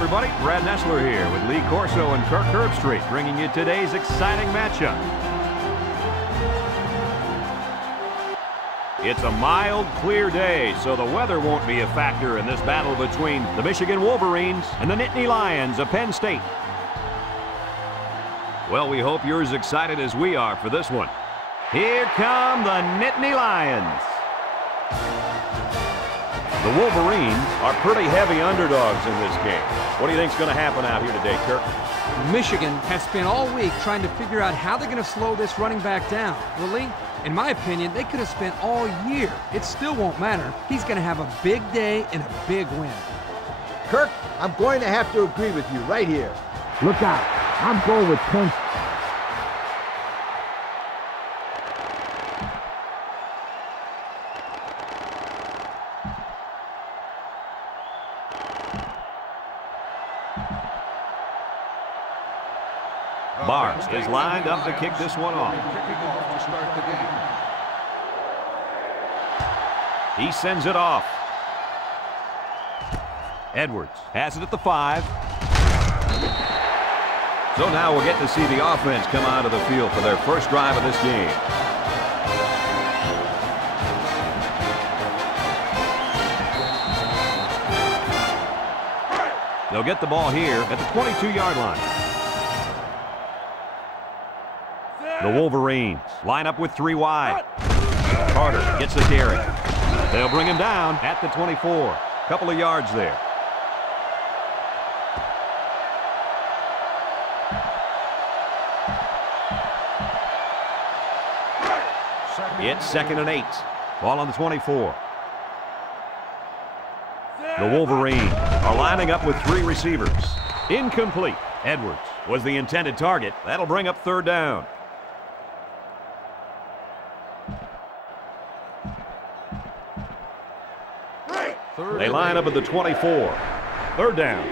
everybody. Brad Nessler here with Lee Corso and Kirk Herbstreit, bringing you today's exciting matchup. It's a mild, clear day, so the weather won't be a factor in this battle between the Michigan Wolverines and the Nittany Lions of Penn State. Well, we hope you're as excited as we are for this one. Here come the Nittany Lions. The Wolverines are pretty heavy underdogs in this game. What do you think's going to happen out here today, Kirk? Michigan has spent all week trying to figure out how they're going to slow this running back down. Well, Lee, in my opinion, they could have spent all year. It still won't matter. He's going to have a big day and a big win. Kirk, I'm going to have to agree with you right here. Look out. I'm going with Penn. Barnes is lined up to kick this one off. He sends it off. Edwards has it at the 5. So now we'll get to see the offense come out of the field for their first drive of this game. They'll get the ball here at the 22-yard line. The Wolverines line up with 3 wide. Carter gets the carry. They'll bring him down at the 24. Couple of yards there. It's 2nd and 8. Ball on the 24. The Wolverines are lining up with 3 receivers. Incomplete. Edwards was the intended target. That'll bring up 3rd down. They line up at the 24. 3rd down.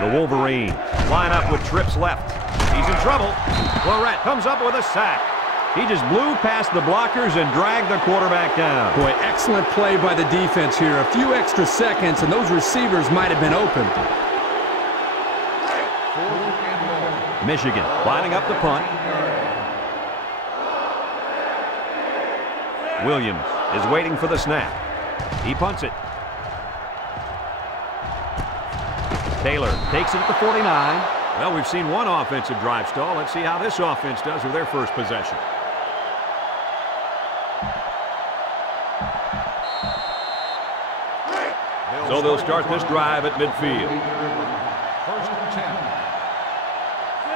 The Wolverines line up with trips left. He's in trouble. Florette comes up with a sack. He just blew past the blockers and dragged the quarterback down. Boy, excellent play by the defense here. A few extra seconds, and those receivers might have been open. Michigan lining up the punt. Williams is waiting for the snap. He punts it. Taylor takes it at the 49. Well, we've seen one offensive drive stall. Let's see how this offense does with their first possession. So they'll start this drive at midfield. 1st and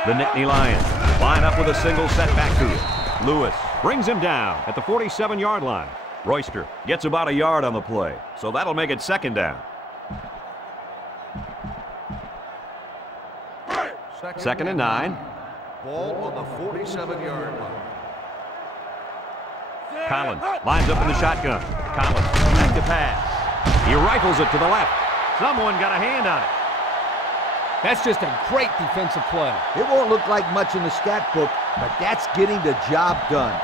10. The Nittany Lions line up with a single set backfield. Lewis brings him down at the 47-yard line. Royster gets about a yard on the play, so that'll make it 2nd down. 2nd and 9. Ball on the 47-yard line. Collins lines up in the shotgun. Collins back to pass. He rifles it to the left. Someone got a hand on it. That's just a great defensive play. It won't look like much in the stat book, but that's getting the job done.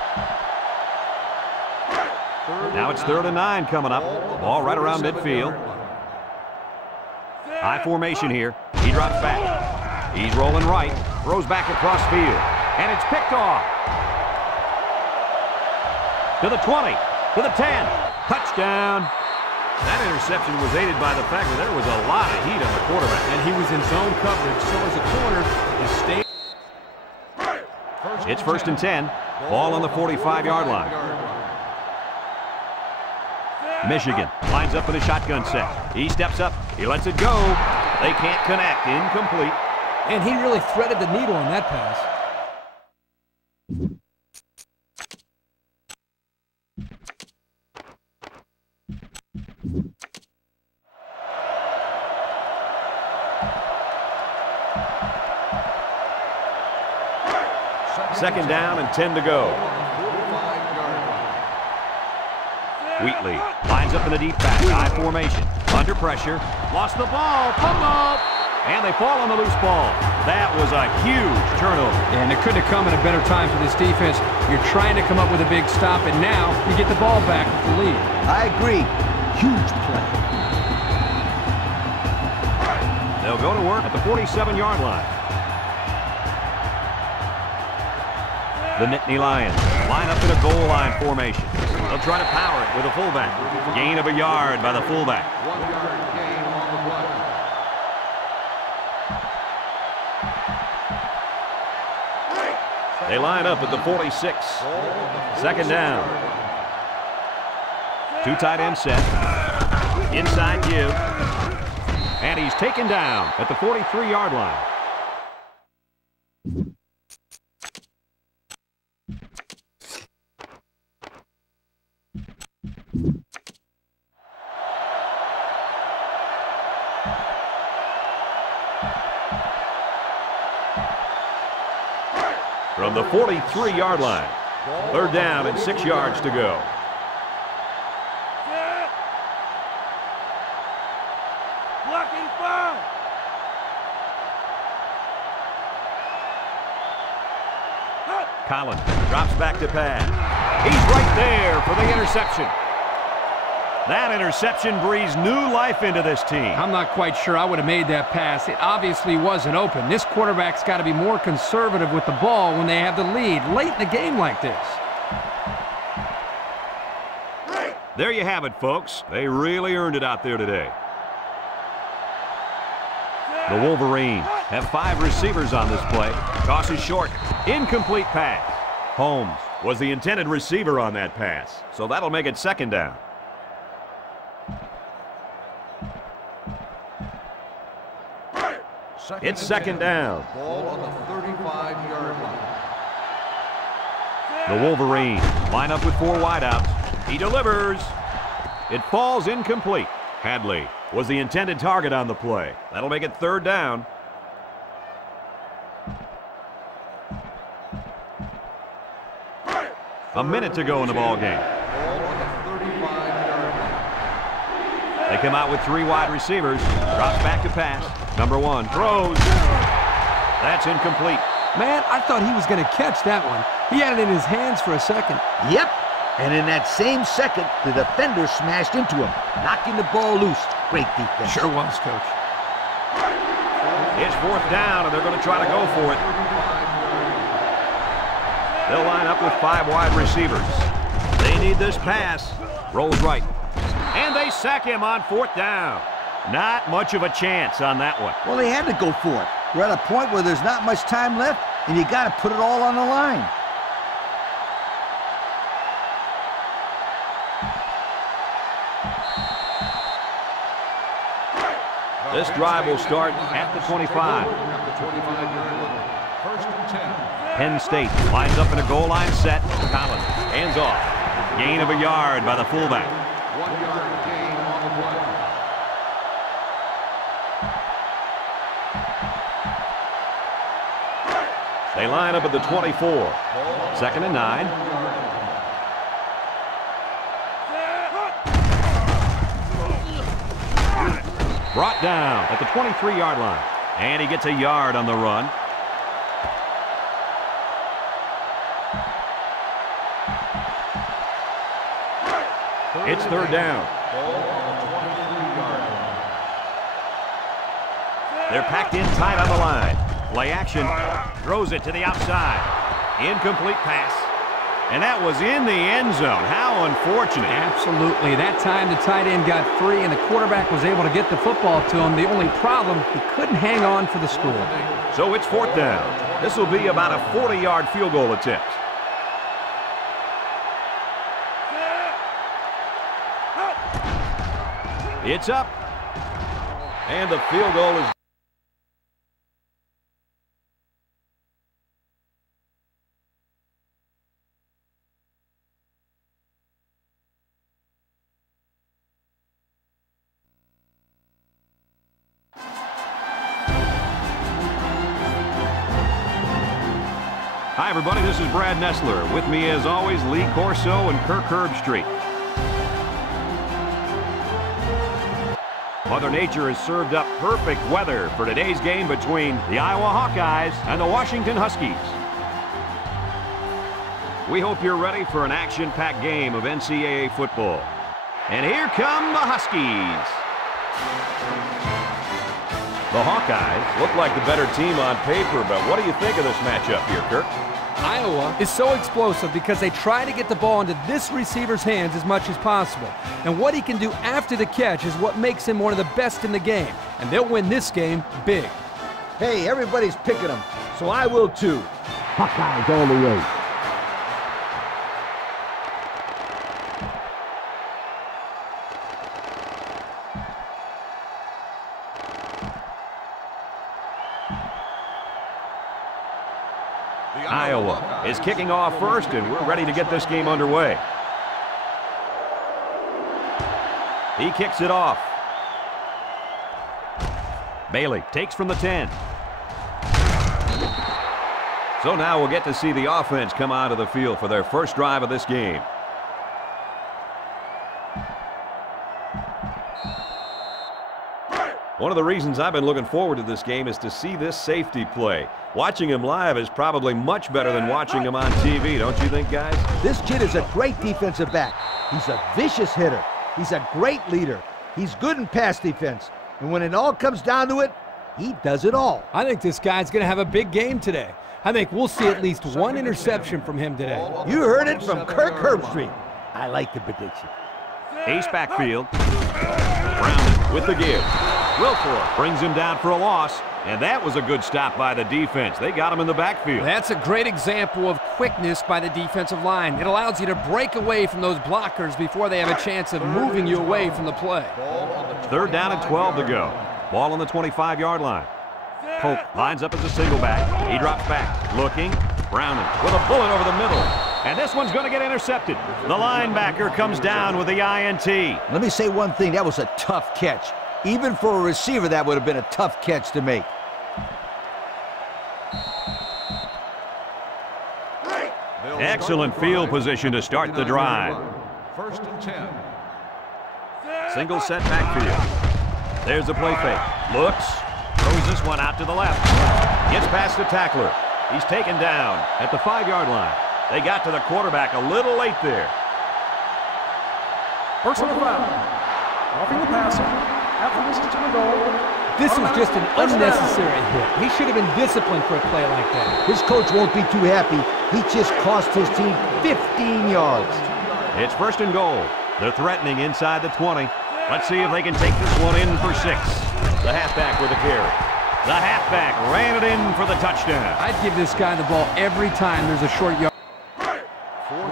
Now it's 3rd and 9 coming up. Ball right around midfield. High formation here. He drops back. He's rolling right. Throws back across field. And it's picked off. To the 20. To the 10. Touchdown. That interception was aided by the fact that there was a lot of heat on the quarterback. And he was in zone coverage, so as a corner, is staying. It's 1st and 10. Ball on the 45-yard line. Michigan lines up in a shotgun set. He steps up. He lets it go. They can't connect. Incomplete. And he really threaded the needle on that pass. Second down and 10 to go. Wheatley lines up in the deep back. High formation. Under pressure. Lost the ball. Fumble. And they fall on the loose ball. That was a huge turnover. And it couldn't have come at a better time for this defense. You're trying to come up with a big stop, and now you get the ball back with the lead. I agree. Huge play. They'll go to work at the 47-yard line. The Nittany Lions line up in a goal line formation. They'll try to power it with a fullback. Gain of a yard by the fullback. 1 yard gain on the play. They line up at the 46. Second down. 2 tight end set. Inside give. And he's taken down at the 43-yard line. From the 43-yard line. Third down and 6 yards to go. Blocking foul. Collins drops back to pass. He's right there for the interception. That interception breathes new life into this team. I'm not quite sure I would have made that pass. It obviously wasn't open. This quarterback's got to be more conservative with the ball when they have the lead late in the game like this. There you have it, folks. They really earned it out there today. The Wolverines have 5 receivers on this play. Toss is short. Incomplete pass. Holmes was the intended receiver on that pass, so that'll make it second down. It's second down. Ball on the 35-yard line. The Wolverines line up with 4 wideouts. He delivers. It falls incomplete. Hadley was the intended target on the play. That'll make it third down. A minute to go in the ball game. Ball on the 35-yard line. They come out with 3 wide receivers. Drops back to pass. Number 1 throws. That's incomplete. Man, I thought he was going to catch that one. He had it in his hands for a second. Yep. And in that same second, the defender smashed into him, knocking the ball loose. Great defense. Sure was, Coach. It's fourth down, and they're going to try to go for it. They'll line up with 5 wide receivers. They need this pass. Rolls right. And they sack him on fourth down. Not much of a chance on that one. Well, they had to go for it. We're at a point where there's not much time left, and you got to put it all on the line. This drive will start at the 25. At the 25-yard line. First and 10. Penn State lines up in a goal line set. Collins hands off. Gain of a yard by the fullback. 1 yard gain on the play. They line up at the 24. Second and 9. Brought down at the 23-yard line. And he gets a yard on the run. It's third down. Ball on the 23-yard line. They're packed in tight on the line. Play action. Throws it to the outside. Incomplete pass. And that was in the end zone. How unfortunate. Absolutely. That time the tight end got free and the quarterback was able to get the football to him. The only problem, he couldn't hang on for the score. So it's fourth down. This will be about a 40-yard field goal attempt. It's up. And the field goal is... Hi, everybody. This is Brad Nessler. With me, as always, Lee Corso and Kirk Herbstreit. Mother Nature has served up perfect weather for today's game between the Iowa Hawkeyes and the Washington Huskies. We hope you're ready for an action-packed game of NCAA football. And here come the Huskies. The Hawkeyes look like the better team on paper, but what do you think of this matchup here, Kirk? Iowa is so explosive because they try to get the ball into this receiver's hands as much as possible. And what he can do after the catch is what makes him one of the best in the game. And they'll win this game big. Hey, everybody's picking them, so I will too. Hawkeyes all the way. Iowa is kicking off first, and we're ready to get this game underway. He kicks it off. Bailey takes from the 10. So now we'll get to see the offense come onto the field for their first drive of this game. One of the reasons I've been looking forward to this game is to see this safety play. Watching him live is probably much better than watching him on TV, don't you think, guys? This kid is a great defensive back. He's a vicious hitter. He's a great leader. He's good in pass defense. And when it all comes down to it, he does it all. I think this guy's going to have a big game today. I think we'll see at least one interception from him today. You heard it from Kirk Herbstreit. I like the prediction. Ace backfield. Brown with the give. Wilford brings him down for a loss, and that was a good stop by the defense. They got him in the backfield. That's a great example of quickness by the defensive line. It allows you to break away from those blockers before they have a chance of moving you away from the play. 3rd down and 12 to go. Ball on the 25-yard line. Polk lines up as a single back. He drops back, looking. Browning with a bullet over the middle. And this one's going to get intercepted. The linebacker comes down with the INT. Let me say one thing. That was a tough catch. Even for a receiver, that would have been a tough catch to make. Excellent field position to start the drive. 1st and 10. Single set backfield. There's the play fake. Looks. Throws this one out to the left. Gets past the tackler. He's taken down at the 5-yard line. They got to the quarterback a little late there. Personal foul. Offering the passer. This was just an unnecessary hit. He should have been disciplined for a play like that. His coach won't be too happy. He just cost his team 15 yards. It's 1st and goal. They're threatening inside the 20. Let's see if they can take this one in for 6. The halfback with a carry. The halfback ran it in for the touchdown. I'd give this guy the ball every time there's a short yard.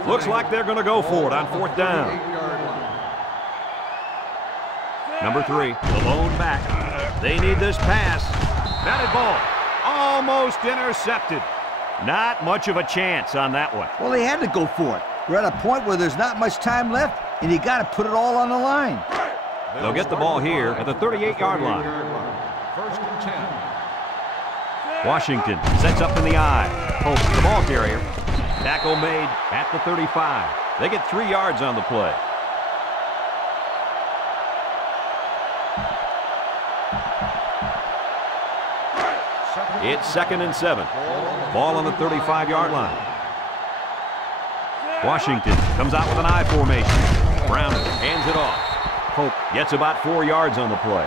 Looks like they're going to go for it on 4th down. Number 3, the lone back. They need this pass. Batted ball. Almost intercepted. Not much of a chance on that one. Well, they had to go for it. We're at a point where there's not much time left, and you got to put it all on the line. They'll get the ball here at the 38-yard line. 1st and 10. Washington sets up in the eye. Holds the ball carrier. Tackle made at the 35. They get 3 yards on the play. It's 2nd and 7. Ball on the 35-yard line. Washington comes out with an I formation. Brown hands it off. Polk gets about 4 yards on the play.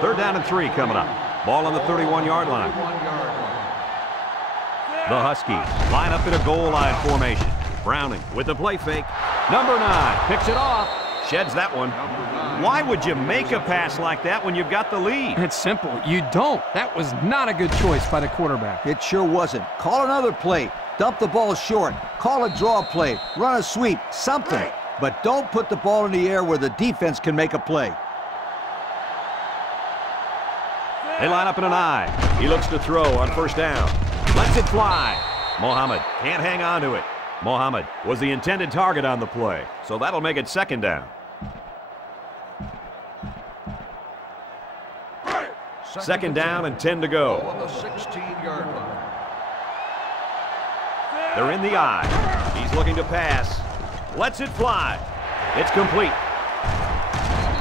Third down and 3 coming up. Ball on the 31-yard line. The Huskies line up in a goal line formation. Browning with the play fake. Number 9 picks it off. Sheds that one. Why would you make a pass like that when you've got the lead? It's simple. You don't. That was not a good choice by the quarterback. It sure wasn't. Call another play. Dump the ball short. Call a draw play. Run a sweep. Something. But don't put the ball in the air where the defense can make a play. They line up in an I. He looks to throw on 1st down. Lets it fly. Mohammed can't hang on to it. Mohammed was the intended target on the play, so that'll make it 2nd down. 2nd down and 10 to go. On the 16-yard line. They're in the I. He's looking to pass. Lets it fly. It's complete.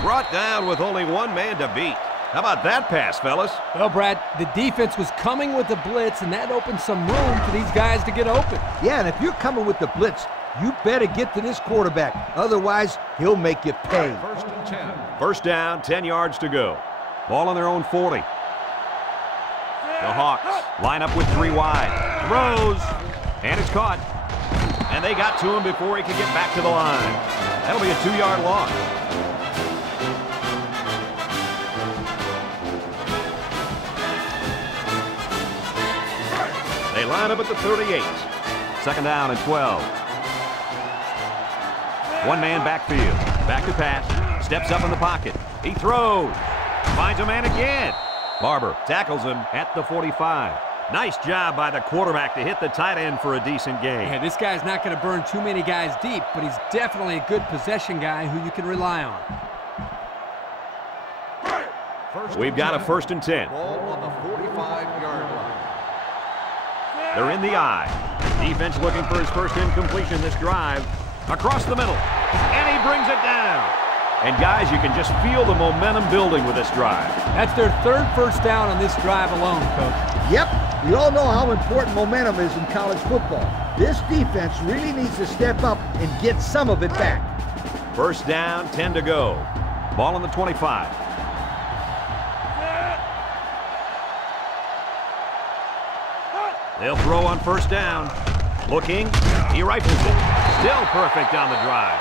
Brought down with only one man to beat. How about that pass, fellas? Well, Brad, the defense was coming with the blitz, and that opened some room for these guys to get open. Yeah, and if you're coming with the blitz, You better get to this quarterback. Otherwise, he'll make you pay. First and 10. First down, 10 yards to go. Ball on their own 40. The Hawks line up with 3 wide. Throws, and it's caught. And they got to him before he could get back to the line. That'll be a 2-yard loss. They line up at the 38. Second down and 12. One-man backfield. Back to pass. Steps up in the pocket. He throws. Finds a man again. Barber tackles him at the 45. Nice job by the quarterback to hit the tight end for a decent gain. Yeah, this guy's not going to burn too many guys deep, but he's definitely a good possession guy who you can rely on. We've got a first and 10. Ball on the 45-yard line. They're in the eye. Defense looking for his first incompletion this drive. Across the middle. And he brings it down. And guys, you can just feel the momentum building with this drive. That's their 3rd first down on this drive alone, Coach. Yep, we all know how important momentum is in college football. This defense really needs to step up and get some of it back. First down, 10 to go. Ball on the 25. They'll throw on first down. Looking, he rifles it. Still perfect on the drive.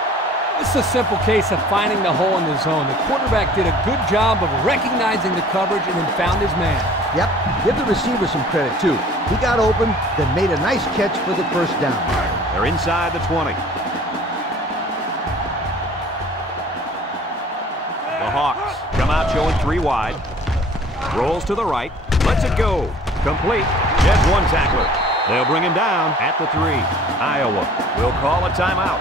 This is a simple case of finding the hole in the zone. The quarterback did a good job of recognizing the coverage and then found his man. Yep, give the receiver some credit too. He got open, then made a nice catch for the first down. They're inside the 20. The Hawks come out showing 3 wide. Rolls to the right. Lets it go. Complete. Just one tackler. They'll bring him down at the 3. Iowa will call a timeout.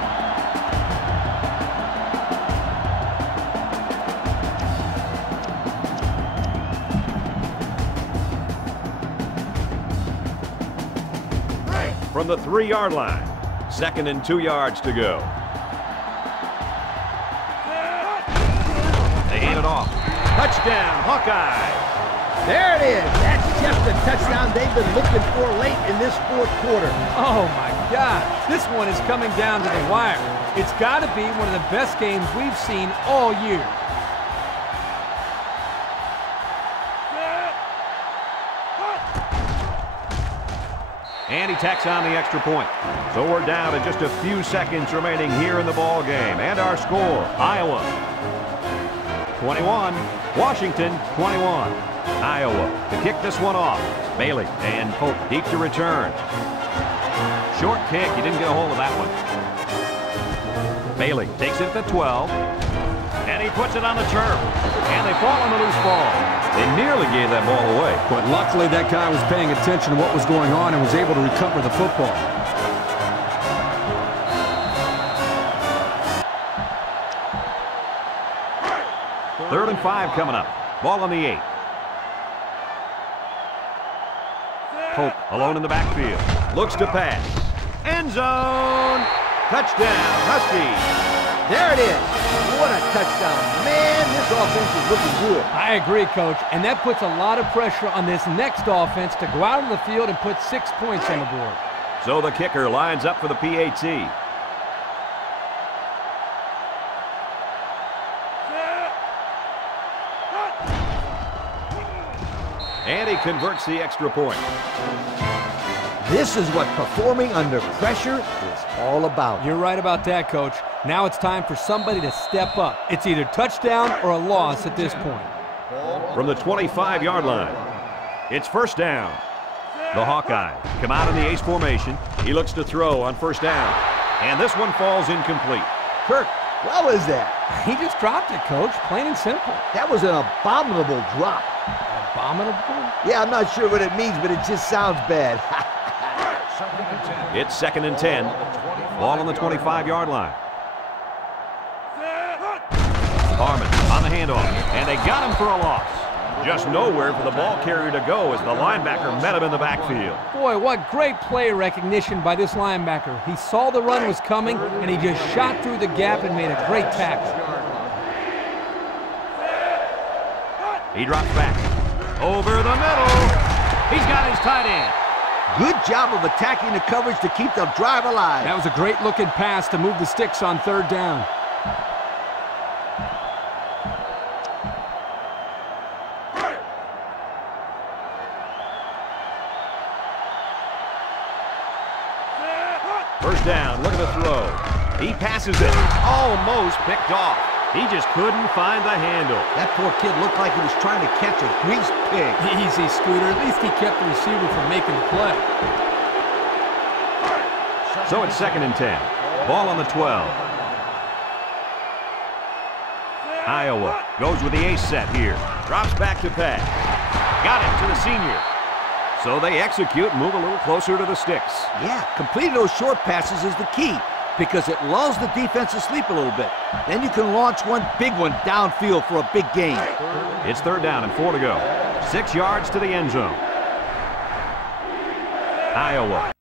From the 3-yard line. 2nd and 2 yards to go. They hand it off. Touchdown, Hawkeye. There it is. That's just the touchdown they've been looking for late in this 4th quarter. Oh, my God. This one is coming down to the wire. It's got to be one of the best games we've seen all year. And he tacks on the extra point. So we're down to just a few seconds remaining here in the ball game. And our score, Iowa 21, Washington 21. Iowa to kick this one off. Bailey and Pope deep to return. Short kick. You didn't get a hold of that one. Bailey takes it to 12. And he puts it on the turf. And they fall on the loose ball. They nearly gave that ball away. But luckily that guy was paying attention to what was going on and was able to recover the football. Third and 5 coming up. Ball on the 8. Pope alone in the backfield. Looks to pass. End zone. Touchdown, Huskies. There it is. What a touchdown. Man, this offense is looking good. I agree, Coach, and that puts a lot of pressure on this next offense to go out on the field and put 6 points on the board. So the kicker lines up for the PAT. And he converts the extra point. This is what performing under pressure is all about. You're right about that, Coach. Now it's time for somebody to step up. It's either touchdown or a loss at this point. From the 25-yard line, it's first down. The Hawkeyes come out in the ace formation. He looks to throw on first down. And this one falls incomplete. Kirk, what was that? He just dropped it, Coach, plain and simple. That was an abominable drop. Abominable? Yeah, I'm not sure what it means, but it just sounds bad. It's 2nd and 10. Ball on the 25-yard line. Harmon on the handoff, and they got him for a loss. Just nowhere for the ball carrier to go as the linebacker met him in the backfield. Boy, what great play recognition by this linebacker. He saw the run was coming, and he just shot through the gap and made a great tackle. He drops back. Over the middle. He's got his tight end. Good job of attacking the coverage to keep the drive alive. That was a great-looking pass to move the sticks on 3rd down. First down, look at the throw. He passes it, almost picked off. He just couldn't find the handle. That poor kid looked like he was trying to catch a greased pig. Easy, Scooter. At least he kept the receiver from making the play. So it's 2nd and 10. Ball on the 12. Iowa goes with the ace set here. Drops back to pass. Got it to the senior. So they execute and move a little closer to the sticks. Yeah, completing those short passes is the key because it lulls the defense to sleep a little bit. Then you can launch one big one downfield for a big gain. It's 3rd down and 4 to go. 6 yards to the end zone. Iowa.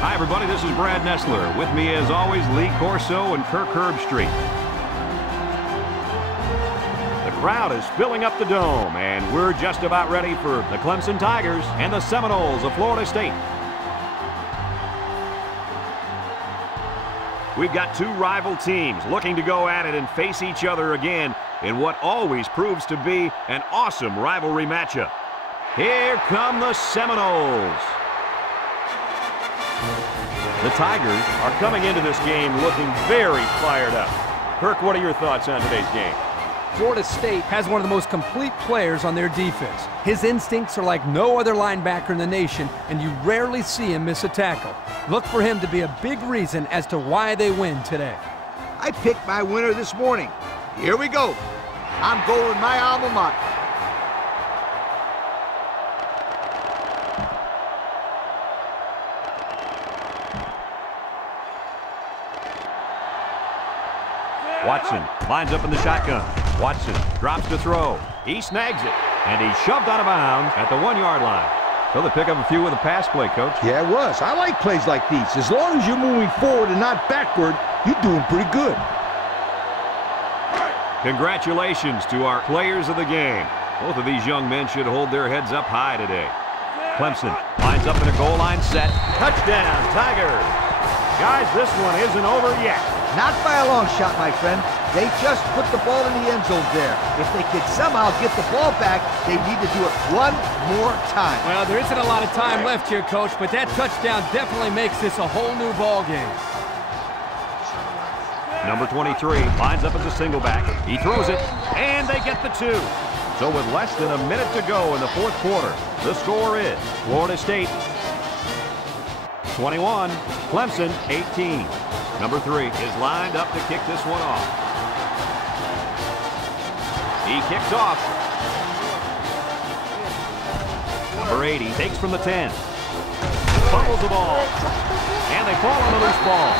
Hi, everybody. This is Brad Nessler. With me, as always, Lee Corso and Kirk Herbstreit. The crowd is filling up the dome, and we're just about ready for the Clemson Tigers and the Seminoles of Florida State. We've got two rival teams looking to go at it and face each other again in what always proves to be an awesome rivalry matchup. Here come the Seminoles. The Tigers are coming into this game looking very fired up. Kirk, what are your thoughts on today's game? Florida State has one of the most complete players on their defense. His instincts are like no other linebacker in the nation, and you rarely see him miss a tackle. Look for him to be a big reason as to why they win today. I picked my winner this morning. Here we go. I'm going with my alma mater. Watson lines up in the shotgun. Watson drops to throw. He snags it, and he's shoved out of bounds at the 1-yard line. So they pick up a few with a pass play, Coach. Yeah, it was. I like plays like these. As long as you're moving forward and not backward, you're doing pretty good. Congratulations to our players of the game. Both of these young men should hold their heads up high today. Clemson lines up in a goal line set. Touchdown, Tigers. Guys, this one isn't over yet. Not by a long shot, my friend. They just put the ball in the end zone there. If they could somehow get the ball back, they need to do it one more time. Well, there isn't a lot of time left here, Coach, but that touchdown definitely makes this a whole new ball game. Number 23 lines up as a single back. He throws it, and they get the 2. So with less than a minute to go in the 4th quarter, the score is Florida State 21, Clemson 18. Number 3 is lined up to kick this one off. He kicks off. Number 80 takes from the 10. Fumbles the ball. And they fall on a loose ball.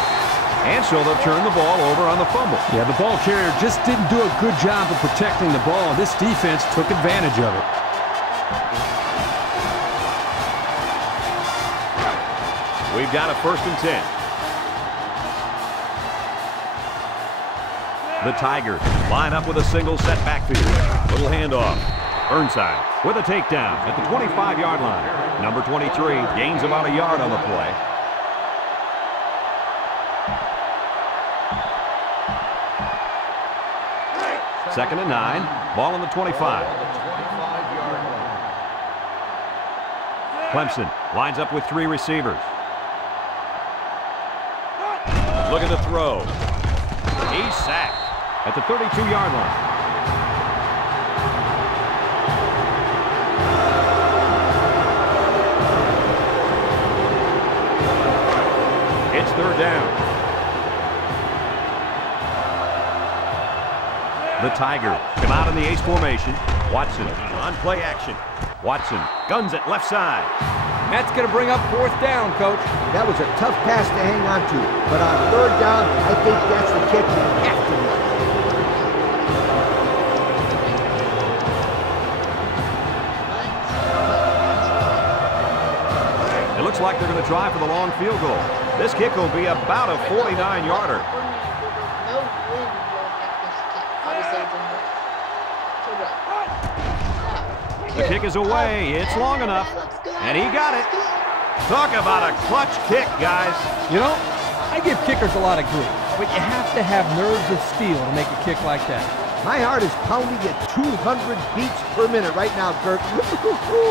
And so they'll turn the ball over on the fumble. Yeah, the ball carrier just didn't do a good job of protecting the ball. This defense took advantage of it. We've got a 1st and 10. The Tigers line up with a single set backfield. Little handoff. Burnside with a takedown at the 25-yard line. Number 23 gains about a yard on the play. Second and 9. Ball on the 25. Clemson lines up with 3 receivers. Look at the throw. He's sacked at the 32-yard line. It's 3rd down. The Tigers come out in the ace formation. Watson on play action. Watson guns it left side. That's going to bring up 4th down, Coach. That was a tough pass to hang on to, but on 3rd down, I think that's the catch you have to make. Looks like they're going to try for the long field goal. This kick will be about a 49-yarder. The kick is away. It's long enough. And he got it. Talk about a clutch kick, guys. You know, I give kickers a lot of grief, but you have to have nerves of steel to make a kick like that. My heart is pounding at 200 beats per minute right now, Kirk.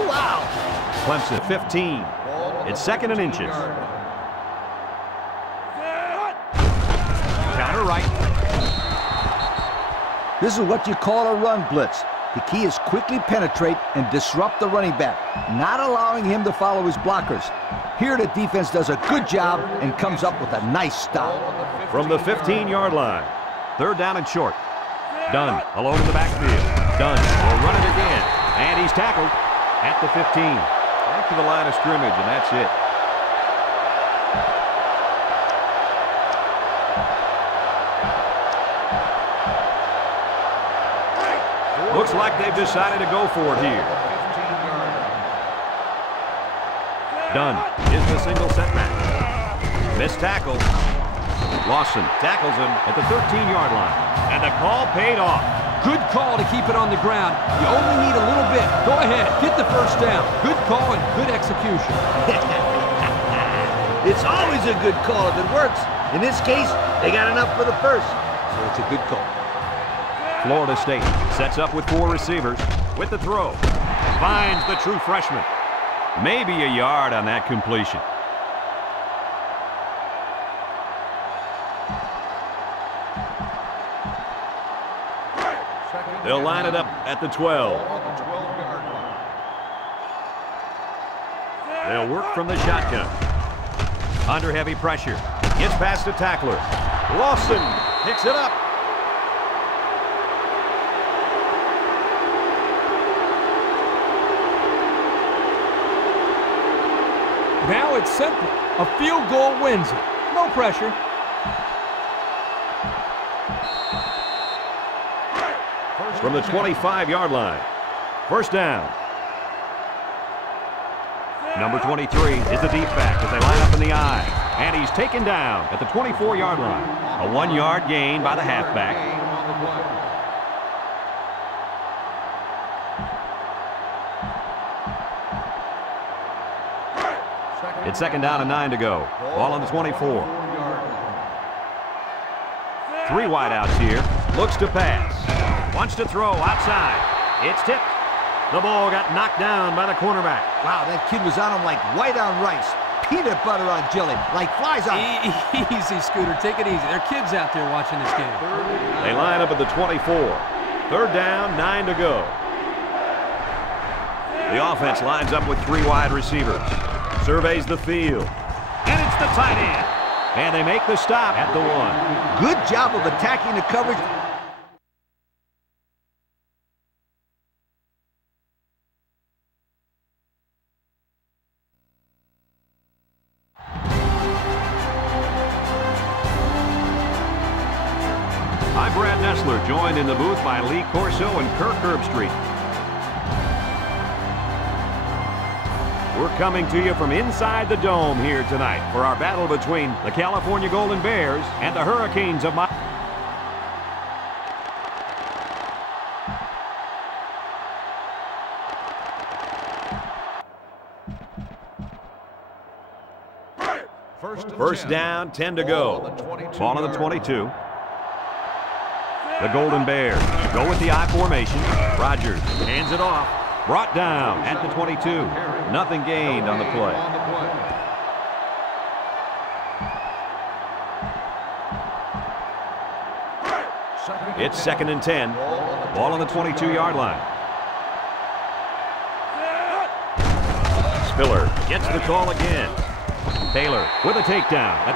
Wow. Clemson 15. It's 2nd and inches. Counter right. This is what you call a run blitz. The key is quickly penetrate and disrupt the running back, not allowing him to follow his blockers. Here the defense does a good job and comes up with a nice stop. From the 15-yard line. 3rd down and short. Dunn alone in the backfield. Dunn will run it again. And he's tackled at the 15. Back to the line of scrimmage, and that's it. Looks like they've decided to go for it here. Dunn is the single setback. Missed tackle. Lawson tackles him at the 13-yard line. And the call paid off. Good call to keep it on the ground. You only need a little bit. Go ahead, get the first down. Good call and good execution. It's always a good call if it works. In this case, they got enough for the first, so it's a good call. Florida State sets up with 4 receivers. With the throw. Finds the true freshman. Maybe a yard on that completion. They'll line it up at the 12. They'll work from the shotgun. Under heavy pressure. Gets past the tackler. Lawson picks it up. Now it's simple. A field goal wins it. No pressure. From the 25-yard line. 1st down. Number 23 is the deep back as they line up in the I. And he's taken down at the 24-yard line. A 1-yard gain by the halfback. It's 2nd down and 9 to go. Ball on the 24. 3 wideouts here. Looks to pass. Wants to throw outside. It's tipped. The ball got knocked down by the cornerback. Wow, that kid was on him like white on rice. Peanut butter on jelly, like flies on. Easy, Scooter. Take it easy. There are kids out there watching this game. They line up at the 24. 3rd down, 9 to go. The offense lines up with 3 wide receivers. Surveys the field. And it's the tight end. And they make the stop at the 1. Good job of attacking the coverage. I'm Brad Nessler, joined in the booth by Lee Corso and Kirk Herbstreit. We're coming to you from inside the dome here tonight for our battle between the California Golden Bears and the Hurricanes of Miami. First down, 10 to go. Ball on the 22. The Golden Bears go with the I formation. Rodgers hands it off. Brought down at the 22. Nothing gained on the play. It's 2nd and 10. Ball on the 22-yard line. Spiller gets the call again. Taylor with a takedown at the